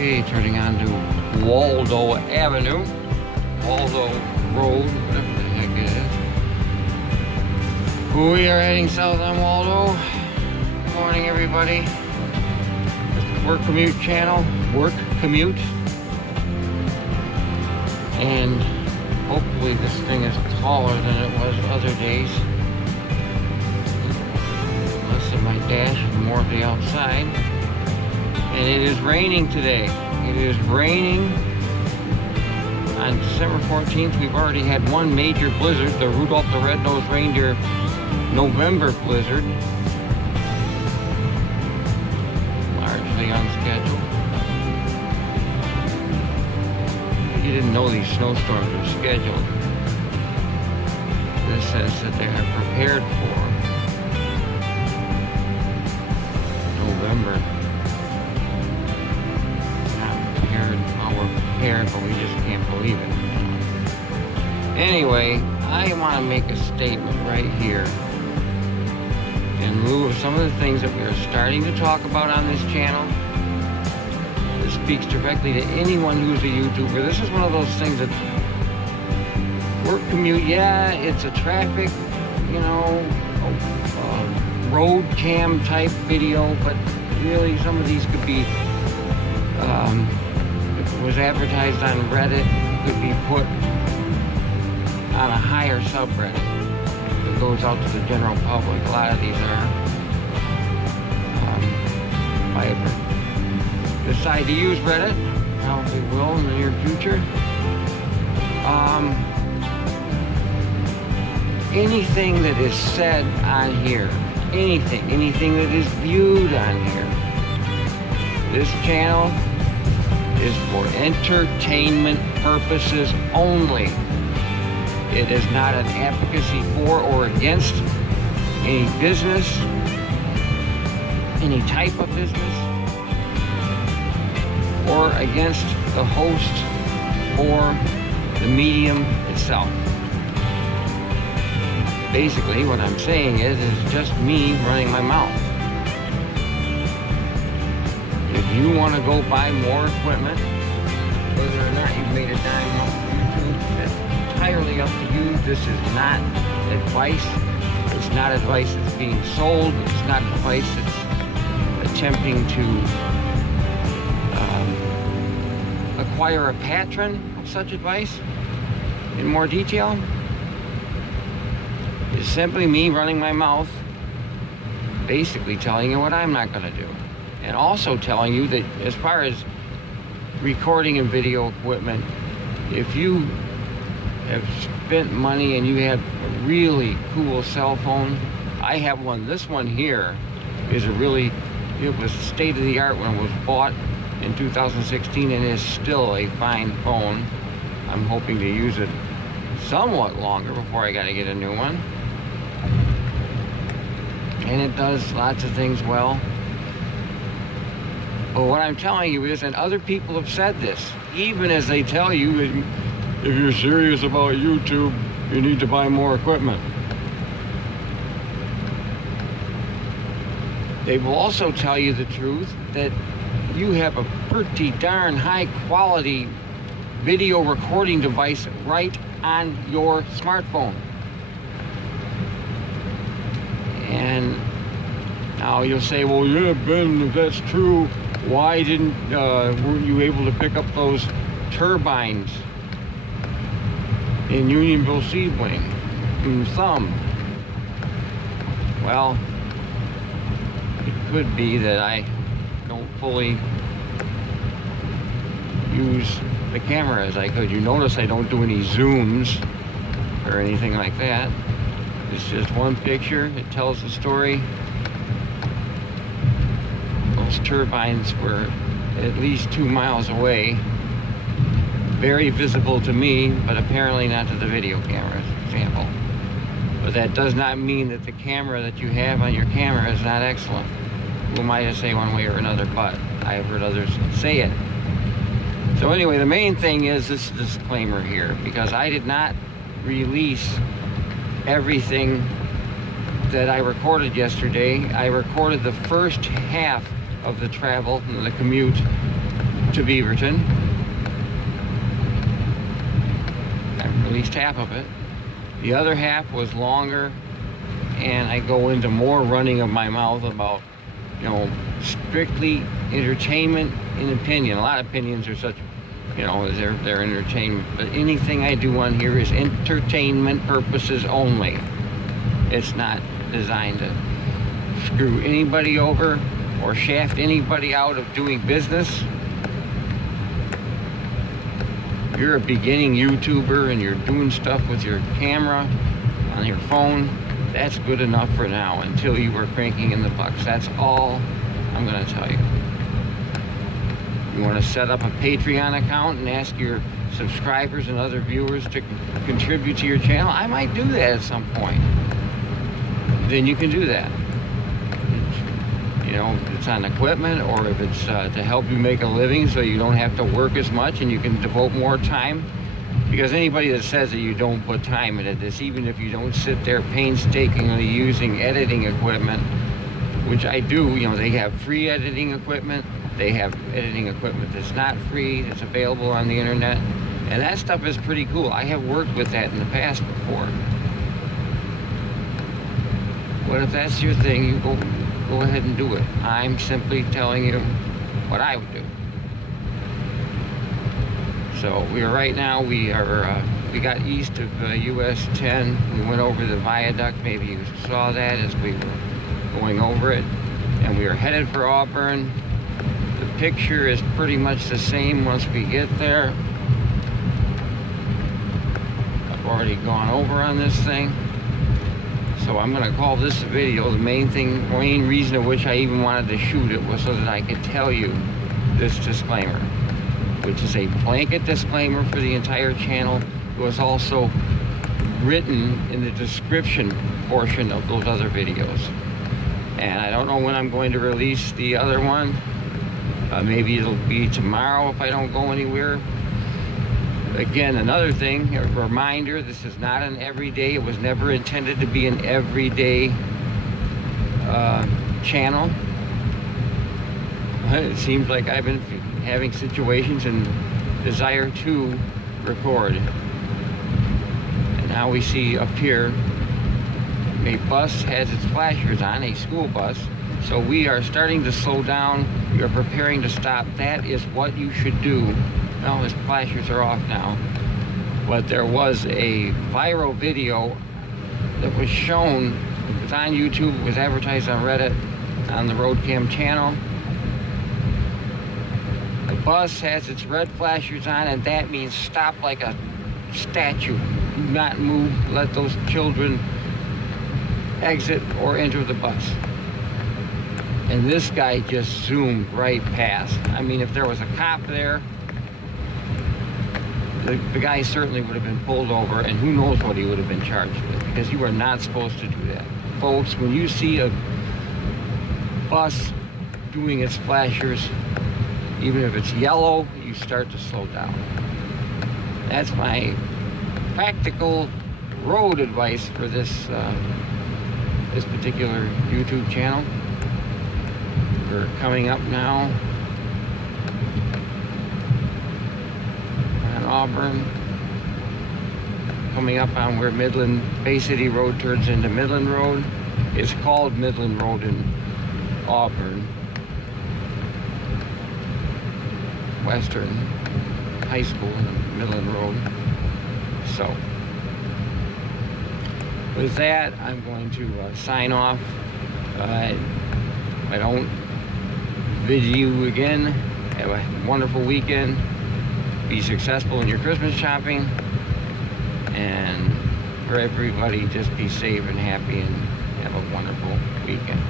Okay, turning on to Waldo Avenue, Waldo Road, whatever the heck it is. We are heading south on Waldo. Good morning, everybody. Work Commute channel, Work Commute. And hopefully this thing is taller than it was other days. Less of my dash and more of the outside. And it is raining today. It is raining. On December 14th, we've already had one major blizzard, the Rudolph the Red-Nosed Reindeer November blizzard. Largely unscheduled. If you didn't know these snowstorms were scheduled, this says that they are prepared for November. Prepared, but we just can't believe it. Anyway, I want to make a statement right here in lieu of some of the things that we are starting to talk about on this channel. This speaks directly to anyone who's a YouTuber. This is one of those things that Work Commute, yeah, it's a traffic, road cam type video, but really some of these could be was advertised on Reddit, could be put on a higher subreddit that goes out to the general public. A lot of these are, if I ever decide to use Reddit, probably will in the near future. Anything that is said on here, anything that is viewed on here, this channel is for entertainment purposes only. It is not an advocacy for or against any business, any type of business, or against the host or the medium itself. Basically, what I'm saying is just me running my mouth. If you want to go buy more equipment, whether or not you've made a dime off YouTube, that's entirely up to you. This is not advice. It's not advice that's being sold. It's not advice that's attempting to acquire a patron of such advice in more detail. It's simply me running my mouth, basically telling you what I'm not going to do. And also telling you that as far as recording and video equipment, if you have spent money and you have a really cool cell phone, I have one. This one here is it was state of the art when it was bought in 2016 and is still a fine phone. I'm hoping to use it somewhat longer before I got to get a new one. And it does lots of things well. But what I'm telling you is, and other people have said this, even as they tell you that if you're serious about YouTube, you need to buy more equipment. They will also tell you the truth that you have a pretty darn high quality video recording device right on your smartphone. And now you'll say, well, yeah, Ben, if that's true, why weren't you able to pick up those turbines in Unionville Seedwing and Thumb? Well, it could be that I don't fully use the camera as I could. You notice I don't do any zooms or anything like that. It's just one picture. It tells the story. Those turbines were at least 2 miles away, very visible to me, but apparently not to the video camera example. But that does not mean that the camera that you have on your camera is not excellent. Who am I to say one way or another, but I have heard others say it. So anyway, the main thing is this disclaimer here, because I did not release everything that I recorded yesterday. I recorded the first half of the travel, the commute, to Beaverton. I released half of it. The other half was longer, and I go into more running of my mouth about, you know, strictly entertainment and opinion. A lot of opinions are such, you know, they're entertainment, but anything I do on here is entertainment purposes only. It's not designed to screw anybody over or shaft anybody out of doing business. You're a beginning YouTuber and you're doing stuff with your camera on your phone, that's good enough for now until you were cranking in the bucks. That's all I'm going to tell you. You want to set up a Patreon account and ask your subscribers and other viewers to contribute to your channel? I might do that at some point. Then you can do that. You know, if it's on equipment or if it's to help you make a living so you don't have to work as much and you can devote more time. Because anybody that says that you don't put time into this, even if you don't sit there painstakingly using editing equipment, which I do, you know, they have free editing equipment. They have editing equipment that's not free, that's available on the internet. And that stuff is pretty cool. I have worked with that in the past before. What if that's your thing? You go ahead and do it. I'm simply telling you what I would do. So we got east of US 10. We went over the viaduct. Maybe you saw that as we were going over it. And we are headed for Auburn. The picture is pretty much the same once we get there. I've already gone over on this thing. So I'm going to call this a video. The main reason of which I even wanted to shoot it was so that I could tell you this disclaimer, which is a blanket disclaimer for the entire channel. It was also written in the description portion of those other videos. And I don't know when I'm going to release the other one. Maybe it'll be tomorrow if I don't go anywhere. Again, another thing, a reminder, this is not an everyday, it was never intended to be an everyday channel. It seems like I've been having situations and desire to record. And now we see up here, a bus has its flashers on, a school bus. So we are starting to slow down. We are preparing to stop. That is what you should do. Well, his flashers are off now. But there was a viral video that was shown. It was on YouTube. It was advertised on Reddit on the Roadcam channel. The bus has its red flashers on, and that means stop like a statue. Do not move. Let those children exit or enter the bus. And this guy just zoomed right past. I mean, if there was a cop there, the guy certainly would have been pulled over, and who knows what he would have been charged with, because you are not supposed to do that. Folks, when you see a bus doing its flashers, even if it's yellow, you start to slow down. That's my practical road advice for this this particular YouTube channel. We're coming up now on Auburn, coming up on where Bay City Road turns into Midland Road. It's called Midland Road in Auburn. Western High School and Midland Road. So with that, I'm going to sign off. I don't visit you again. Have a wonderful weekend. Be successful in your Christmas shopping. And for everybody, just be safe and happy and have a wonderful weekend.